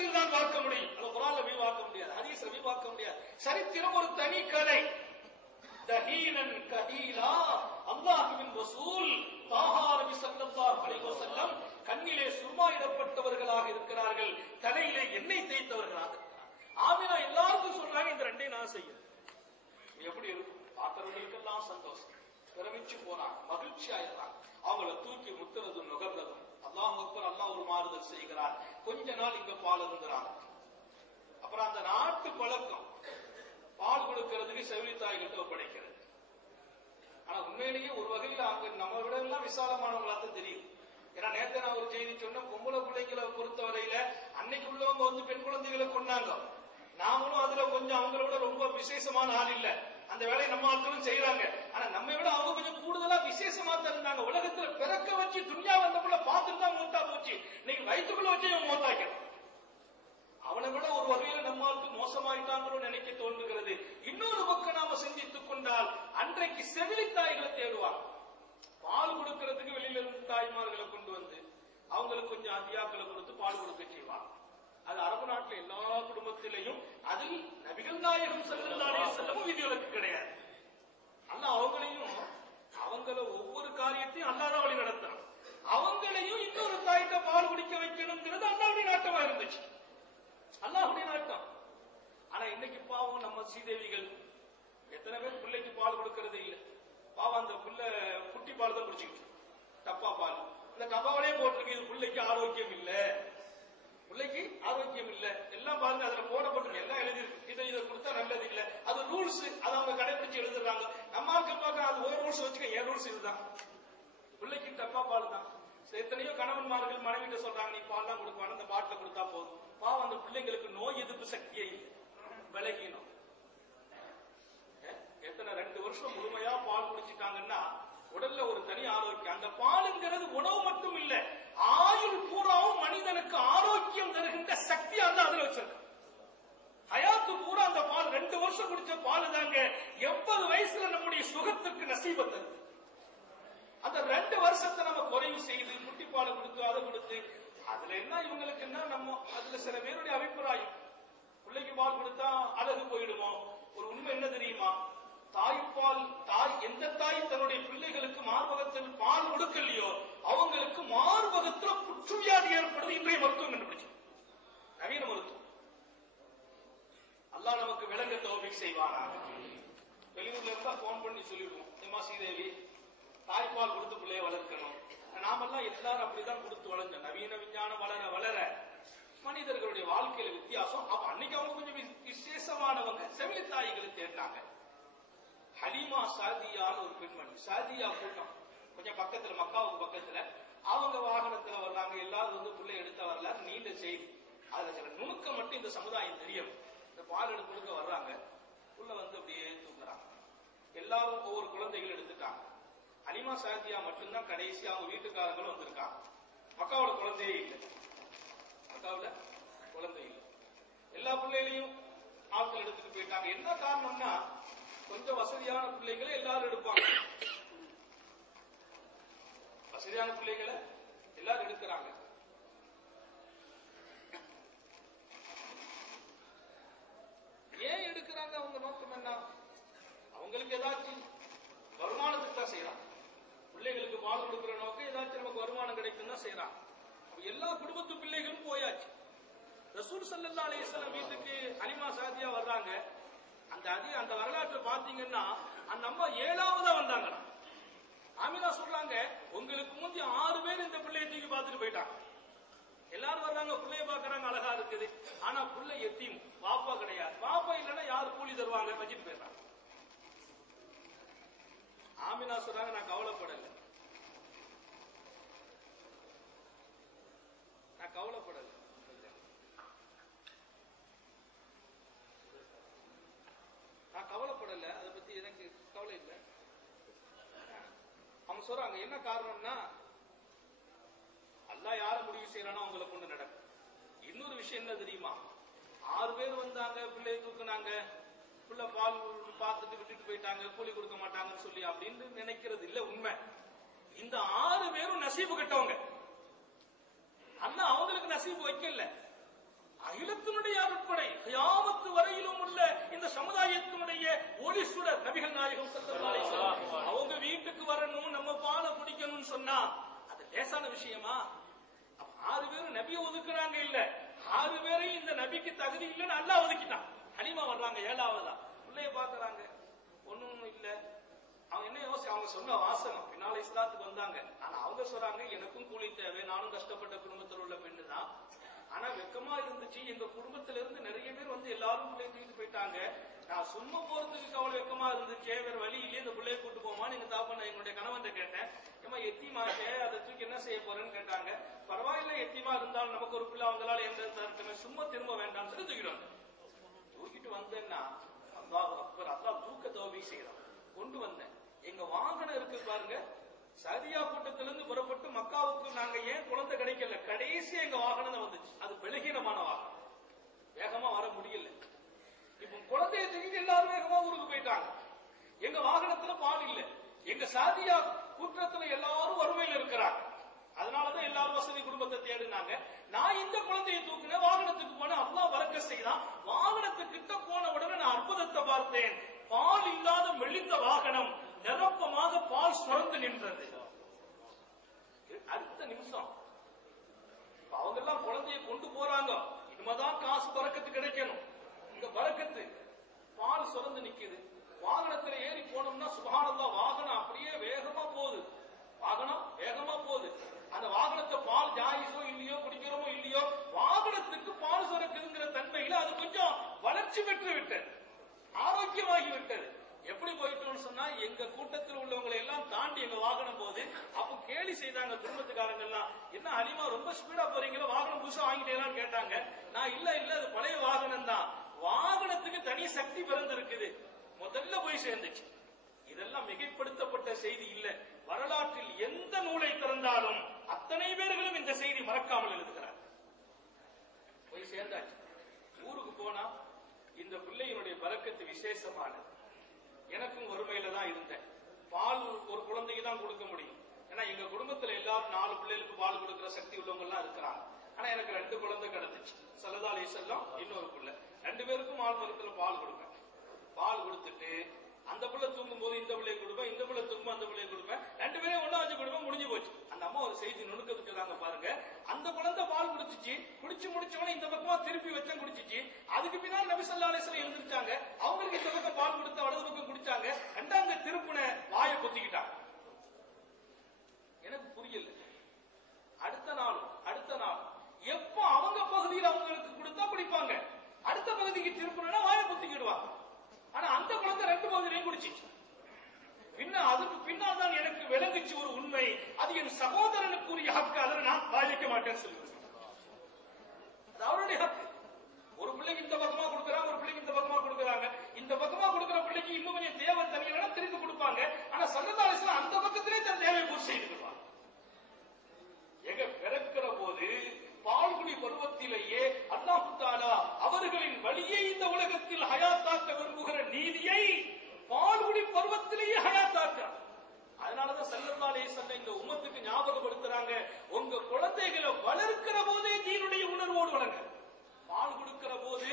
சரித்திரத்தில் தான் பார்க்க முடியும். அது குர்ஆன்ல விரிவாக்க முடியாது, ஹதீஸ்ல விரிவாக்க முடியாது. சரித்திரம் ஒரு தனி கதை. தஹீனன் கஹீலா, அல்லாஹ்வின் ரசூல் தாஹா நபி ஸல்லல்லாஹு அலைஹி வஸல்லம் கண்ணிலே சுருமாயிடப்பட்டவர்களாக இருக்கிறார்கள், தலையிலே எண்ணெய் தேய்த்தவர்களாக இருக்கிறார்கள். ஆமினா எல்லாருக்கும் சொல்றாங்க இந்த ரெண்டையும் நான் செய்ய. எப்படி இருக்கும்? பார்த்தவர்களுக்கெல்லாம் சந்தோஷம், பிரமிச்சு போறாங்க, மகிழ்ச்சி ஆயிடுறாங்க. அவங்கள தூக்கி முத்துறதும் நுகர்றதும். அல்லாஹ் அக்பர், அல்லாஹ் ஒரு மாறுதல் செய்கிறார். கொஞ்ச நாள் இங்க பால் இருந்துறாங்க. அப்புறம் அந்த நாட்டு பழக்கம் பால் கொடுக்கிறதுக்கு செவிலி தாய்கிட்ட ஒப்படைக்கிறது. ஆனா உண்மையிலேயே ஒரு வகையில் அவங்க நம்ம விட எல்லாம் விசாலமானவங்களா தான் தெரியும். ஏன்னா நேற்று நான் ஒரு செய்தி சொன்ன, பொம்பளை பிள்ளைங்களை பொறுத்தவரையில அன்னைக்கு உள்ளவங்க வந்து பெண் குழந்தைகளை கொண்டாங்க. நாமளும் அதுல கொஞ்சம் அவங்களோட ரொம்ப விசேஷமான ஆள் இல்ல, அந்த வேலையை நம்ம ஆட்களும் செய்யறாங்க. ஆனா நம்ம விட அவங்க கொஞ்சம் கூடுதலா விசேஷமா தான் இருந்தாங்க. உலகத்துல பிறக்க வச்சு துன்யா வந்தக்குள்ள பார்த்துட்டு தான் மூத்தா போச்சு. இன்னைக்கு வயிற்றுக்குள்ள வச்சு இவன் மூத்தாக்கணும். அவனை விட ஒரு வகையில நம்மளுக்கு மோசமாயிட்டாங்களோ நினைக்க தோன்றுகிறது. இன்னொரு பக்கம் நாம சிந்தித்துக் கொண்டால், அன்றைக்கு செவிலி தாய்களை தேடுவாங்க. பால் கொடுக்கிறதுக்கு வெளியில இருந்து தாய்மார்களை கொண்டு வந்து அவங்களுக்கு கொஞ்சம் அதியாக்களை கொடுத்து பால் கொடுக்க செய்வாங்க. அது அரபு நாட்டில் எல்லா குடும்பத்திலையும். அதில் நபிகள் நாயகம் ஸல்லல்லாஹு அலைஹி வஸல்லம் விதிவிலக்கு கிடையாது. அல்லாஹ் அவங்கள ஒவ்வொரு காரியத்தையும் அல்லாஹ் தான் வழி நடத்துறான். அவங்களையும் இன்னொரு தாய்கிட்ட பால் குடிக்க வைக்கணுங்கிறது அல்லாஹ்வுடைய நாட்டமா இருந்துச்சு, அல்லாஹ்வுடைய நாட்டம். ஆனா இன்னைக்கு பாவம் நம்ம சீதேவிகள் எத்தனை பேர் பிள்ளைக்கு பால் கொடுக்கறது இல்லை. பாவம் அந்த பிள்ளை குட்டி பால் தான் குடிச்சுக்கிட்டு, டப்பா பால். இந்த டப்பாவிலே போட்டிருக்கு இது பிள்ளைக்கு ஆரோக்கியம் இல்ல, பிள்ளைக்கு ஆரோக்கியம் இல்ல. எல்லாம் பாருங்க அதுல போடப்பட்டிருக்கு, எல்லாம் எழுதிருக்கு. இதை கொடுத்தா நல்லது இல்ல, அது ரூல்ஸ். அதை அவங்க கடைபிடிச்சு எழுதுறாங்க. நம்ம ஆட்கள் பார்க்க அது ஒரு ரூல்ஸ் வச்சுக்க, என் ரூல்ஸ் இதுதான், பிள்ளைக்கு டப்பா பால் தான். எத்தனையோ கணவன்மார்கள் மனைவிட்ட சொல்றாங்க, நீ பால் தான் கொடுப்பான, அந்த பாட்டில கொடுத்தா போதும். பாவம் அந்த பிள்ளைங்களுக்கு நோய் எதிர்ப்பு சக்தியை விலகினோம். எத்தனை 2 வருஷம் முழுமையா பால் குடிச்சிட்டாங்கன்னா உடல்ல ஒரு தனி ஆரோக்கியம். அந்த பாலுங்கிறது உணவு மட்டும் இல்ல, ஆயுள் பூராவும் மனிதனுக்கு ஆரோக்கியம் தருகின்ற சக்தி அந்த அதுல வச்சிருக்கு. ஹயாத்து பூரா அந்த பால் 2 வருஷம் குடிச்ச பால் தாங்க 80 வயசுல நம்முடைய சுகத்துக்கு நசீபத்தது. அந்த 2 வருஷத்தை நம்ம குறைவு செய்து குட்டி பால் கொடுத்து அதை கொடுத்து, அதுல என்ன இவங்களுக்கு என்ன, நம்ம அதுல சில பேருடைய அபிப்பிராயம், பிள்ளைக்கு பால் கொடுத்தா அழகு போயிடுமோ. ஒரு உண்மை என்ன தெரியுமா? தாய்ப்பால், எந்த தாய் தன்னுடைய பிள்ளைகளுக்கு மார்பகத்தில் பால் கொடுக்கலையோ அவங்களுக்கு மார்பகத்துல புற்றுவியாதி ஏற்படுது. இன்றைய மருத்துவம் கண்டுபிடிச்சு, நவீன மருத்துவம். அல்லாஹ் நமக்கு விளங்க தௌஃபீக் செய்வானாக. வெளியூர்ல இருந்தா போன் பண்ணி சொல்லிடுவோம், ஏமா சீதேவி தாய்ப்பால் கொடுத்து பிள்ளைய வளர்க்கணும். நாமெல்லாம் எல்லாரும் அப்படிதான் கொடுத்து வளர்ந்தோம். நவீன விஞ்ஞானம் வளர வளர மனிதர்களுடைய வாழ்க்கையில வித்தியாசம். அப்ப அன்னைக்கு அவங்க கொஞ்சம் விசேஷமானவங்க செவிலி தாய்களை தேடினாங்க. ஹலீமா சாதியான்னு ஒரு பெண்மணி, சாதியா கூட்டம் கொஞ்சம் பக்கத்துல, மக்காவுக்கு பக்கத்துல. அவங்க வாகனத்துல வர்றாங்க, எல்லாரும் வந்து பிள்ளை எடுத்த வரல, நீண்ட செய்தி. அதுல சில நுணுக்கம் மட்டும் இந்த சமுதாயம் தெரியும். இந்த பால் எடுத்து கொடுக்க வர்றாங்க, உள்ள வந்து அப்படியே தூக்குறாங்க. எல்லாரும் ஒவ்வொரு குழந்தைகள் எடுத்துட்டாங்க. ஹலீமா சாதியா மட்டும்தான் கடைசி. அவங்க வீட்டுக்காரங்களும் வந்திருக்காங்க. மக்காவோட குழந்தையே இல்லை, மக்காவுல குழந்தை இல்லை. எல்லா பிள்ளைகளையும் ஆட்கள் எடுத்துட்டு போயிட்டாங்க. என்ன காரணம்னா, கொஞ்சம் வசதியான பிள்ளைகளை எல்லாரும் எடுப்பாங்க. வசதியான பிள்ளைகளை எல்லாரும் எடுக்கிறாங்க. ஏன் எடுக்கிறாங்க? அவங்க நோக்கம் என்ன? அவங்களுக்கு ஏதாச்சும் வருமானத்துக்கு தான் செய்யறாங்க. பிள்ளைகளுக்கு பால் கொடுக்கிற நோக்கம் ஏதாச்சும் நமக்கு வருமானம் கிடைக்கும் தான் செய்யறாங்க. எல்லா குடும்பத்து பிள்ளைகளும் போயாச்சு. ரசூல் ஸல்லல்லாஹு அலைஹி வஸல்லம் வீட்டுக்கு ஹலீமா சாதியா வர்றாங்க. அந்த வரலாற்றை பாத்தீங்கன்னா அந்த அம்மா 7ஆவதா வந்தாங்க. ஆமினா சொல்றாங்க, உங்களுக்கு முந்தி 6 பேர் இந்த பிள்ளையை தூக்கி பார்த்துட்டு போயிட்டாங்க. எல்லாரும் வர்றாங்க, பிள்ளைய பாக்குறாங்க, அழகா இருக்குது. ஆனா பிள்ளை எத்தீம், பாப்பா கிடையாது. பாப்பா இல்லைன்னா யாரு கூலி தருவாங்க, வச்சுட்டு போயிடுறாங்க. ஆமினா சொல்றாங்க, நான் கவலைப்படல, நான் கவலைப்படல. நான் கவலைப்படல, அதை பத்தி எனக்கு கவலை இல்லை. அவங்க சொல்றாங்க, என்ன காரணம்னா அல்லாஹ் யார முடிவு செய்யறானோ அவங்களை கொண்டு நடக்கும். இன்னொரு விஷயம் என்ன தெரியுமா? 6 பேர் வந்தாங்க, பிள்ளையை தூக்குனாங்க, பிள்ளை பால் பார்த்துட்டு விட்டுட்டு போயிட்டாங்க, கூலி கொடுக்க மாட்டாங்கன்னு சொல்லி அப்படின்னு நினைக்கிறது இல்ல. உண்மை, இந்த 6 பேரும் நசீபு கட்டவங்க. அல்லாஹ் அவங்களுக்கு நசீபு வைக்கல. அகிலத்தினுடைய அருட்படை கியாமத்து வரையிலும் உள்ள இந்த சமுதாயத்தினுடைய ஒளி சுடர் நபிகள் நாயகம் ஸல்லல்லாஹு அலைஹி வஸல்லம் அவங்க வீட்டுக்கு வரணும், நம்ம பாலை குடிக்கணும்னு சொன்னா அது லேசான விஷயமா? 6 பேரும் நபியை ஒதுக்குறாங்க இல்ல, 6 பேரையும் இந்த நபிக்கு தகுதி இல்லைன்னு அல்லாஹ் ஒதுக்கிட்டான். ஹலீமா வர்றாங்க 7வதா, பிள்ளைய பாக்குறாங்க, ஒண்ணும் இல்ல. அவங்க என்ன அவங்க சொன்ன வாசகம் பின்னால இஸ்லாத்துக்கு வந்தாங்க. ஆனா அவங்க சொல்றாங்க, எனக்கும் கூலி தேவை, நானும் கஷ்டப்பட்ட குடும்பத்தில் உள்ள பெண்ணு தான். ஆனா வெக்கமா இருந்துச்சு, எங்க குடும்பத்தில இருந்து நிறைய பேர் வந்து எல்லாரும் பிள்ளைய தூக்கிட்டு போயிட்டாங்க. நான் சும்மா போறதுக்கு கவலை வெக்கமா இருந்துச்சு, வேற வழி இல்லையே, இந்த பிள்ளைய கூட்டு போமான்னு எங்க தாப்பா என்னுடைய கணவன் கேட்டேன். ஏமா எத்திமாச்சே, அதை தூக்கி என்ன செய்ய போறேன்னு கேட்டாங்க. பரவாயில்ல, எத்திமா இருந்தாலும் நமக்கு ஒரு பிள்ளை, அவங்களால எந்த தரட்டுமே, சும்மா திரும்ப வேண்டாம்னு சொல்லி தூக்கிடுவாங்க. தூக்கிட்டு வந்தேன்னா அல்லாஹ் அக்பர், அல்லாஹ் தூக்க தௌபி செய்யறான். கொண்டு வந்தேன், எங்க வாகனம் இருக்கு பாருங்க, சதியா கூட்டத்திலிருந்து புறப்பட்டு மக்காவுக்கு நாங்க ஏன் குழந்தை கிடைக்கல, கடைசி எங்க வாகனம் தான் வந்துச்சு. அது பலகீனமான வாகனம், வேகமா வர முடியல. இப்ப குழந்தைய தூக்கிட்டு எல்லாரும் வேகமா ஊருக்கு போயிட்டாங்க. எங்க வாகனத்துல பால் இல்ல, எங்க சாதியா கூட்டத்துல எல்லாரும் வறுமையில இருக்கிறாங்க. அதனாலதான் எல்லாரும் வசதி குடும்பத்தை தேடினாங்க. நான் இந்த குழந்தையை தூக்கின வாகனத்துக்கு போன, அல்லாஹ் பரக்கத் செய்தான். வாகனத்துக்கிட்ட போன உடனே நான் அற்புதத்தை பார்த்தேன். பால் இல்லாத மெலிந்த வாகனம் நிரப்பமாக பால் சுரந்து நின்றது. அடுத்த நிமிஷம் அவங்க எல்லாம் குழந்தைய கொண்டு போறாங்க. இனிமேதான் காசு பறக்கத்து கிடைக்கணும். இந்த பறக்கத்து பால் சுரந்து நிக்குது. வாகனத்துல ஏறி போனோம்னா சுப்ஹானல்லாஹ், வாகனம் அப்படியே வேகமா போகுது. வாகனம் வேகமா போகுது. அந்த வாகனத்தை பால் ஜாயிஸோ இல்லையோ, குடிக்கிறோமோ இல்லையோ, வாகனத்துக்கு பால் சுரக்குதுங்கிற தன்மையில அது கொஞ்சம் வளர்ச்சி பெற்று விட்டது, ஆரோக்கியமாகி விட்டது. எப்படி போயிட்டோம்னு சொன்னா, எங்க கூட்டத்தில் உள்ளவங்களை எல்லாம் தாண்டி எங்க வாகனம் போகுது. அப்ப கேலி செய்தாங்க குடும்பத்துக்காரங்க எல்லாம், என்ன ஹலீமா ரொம்ப ஸ்பீடா போறீங்களா, வாகனம் புதுசா வாங்கிட்டேலாம் கேட்டாங்க. நான் இல்ல அது பழைய வாகனம் தான், வாகனத்துக்கு தனி சக்தி பிறந்திருக்குது, முதல்ல போய் சேர்ந்துச்சு. இதெல்லாம் மிகைப்படுத்தப்பட்ட செய்தி இல்ல. வரலாற்றில் எந்த நூலை திறந்தாலும் அத்தனை பேர்களும் இந்த செய்தி மறக்காமல் எழுதுகிறார். போய் சேர்ந்தாச்சு. ஊருக்கு போனா இந்த பிள்ளையினுடைய பரக்கத்து விசேஷமானது. எனக்கும் ஒருமையில தான் இருந்தேன். பால் ஒரு குழந்தைக்கு தான் கொடுக்க முடியும். ஏன்னா எங்க குடும்பத்துல எல்லாரும் 4 பிள்ளைகளுக்கு பால் கொடுக்கிற சக்தி உள்ளவங்க எல்லாம் இருக்கிறாங்க. ஆனா எனக்கு 2 குழந்தை கிடைச்சிச்சு. ஸல்லல்லாஹு அலைஹி வஸல்லம் இன்னொரு பிள்ளை, 2 பேருக்கும் ஆழ்மரத்துல பால் கொடுப்பேன். பால் கொடுத்துட்டு அந்த பிள்ளை தூங்கும் போது இந்த பிள்ளையை கொடுப்பேன், இந்த பிள்ளை தூங்கும் அந்த பிள்ளையை கொடுப்பேன், 2 பேரையும் ஒண்ணா வச்சு கொடுப்பேன். முடிஞ்சு போச்சு. அந்த அம்மா ஒரு செய்தி நுணுக்கத்துக்குறாங்க பாருங்க. அந்த குழந்தை பால் குடிச்சிச்சு, குடிச்சு முடிச்சவனே இந்த பக்கமா திருப்பி வச்சேன் குடிச்சிச்சு. அதுக்கு பின்னால் நபி ஸல்லல்லாஹு அலைஹி வஸல்லம் எழுந்திருச்சாங்க. அவங்களுக்கு இந்த பக்கம் பால் கொடுத்து வலது பக்கம் குடிச்சாங்க. ரெண்டாங்க திருப்புன வாயை பொத்திக்கிட்டாங்க. எனக்கு புரியல. அடுத்த நாள் எப்ப அவங்க பகுதியில் அவங்களுக்கு கொடுத்தா குடிப்பாங்க, அடுத்த பகுதிக்கு திருப்புனா வாயை பொத்திக்கிடுவாங்க. ஆனா அந்த குழந்தை 2 பகுதியிலையும் குடிச்சிச்சு. அதுக்கு பின்னால் தான் எனக்கு விளங்குச்சு ஒரு உண்மை, அது என் சகோதரனுக்குரிய ஹக்கு, அதை நான் பாதிக்க மாட்டேன்னு சொல்லுவேன். அது அவருடைய ஹக்கு. ஒரு பிள்ளைக்கு இந்த பக்கமா கொடுக்குறாங்க, ஒரு பிள்ளைக்கு இந்த பக்கமா கொடுக்குறாங்க. இந்த பக்கமா கொடுக்குற பிள்ளைக்கு இன்னும் கொஞ்சம் தேவை தனியா திருப்பி கொடுப்பாங்க. ஆனா ஸல்லல்லாஹு அலைஹி வஸல்லம் அந்த பக்கத்திலே தன் தேவை பூர்த்தி செய்துடுவாங்க. எங்க பிறக்கிற போது பால்குடி பருவத்திலேயே அல்லாஹ் தஆலா அவர்களின் வழியை இந்த உலகத்தில் ஹயாத்தாக்க விரும்புகிற நீதியை பால்குடி பருவத்திலேயே ஹயாத்தாக்குறார். அதனாலதான் ஸல்லல்லாஹு அலைஹி வஸல்லம் இந்த உம்மத்துக்கு ஞாபகப்படுத்துறாங்க, உங்க குழந்தைகளை வளர்க்கிற போதே தீனுடைய உணர்வோடு வளங்க. பால் கொடுக்கிற போது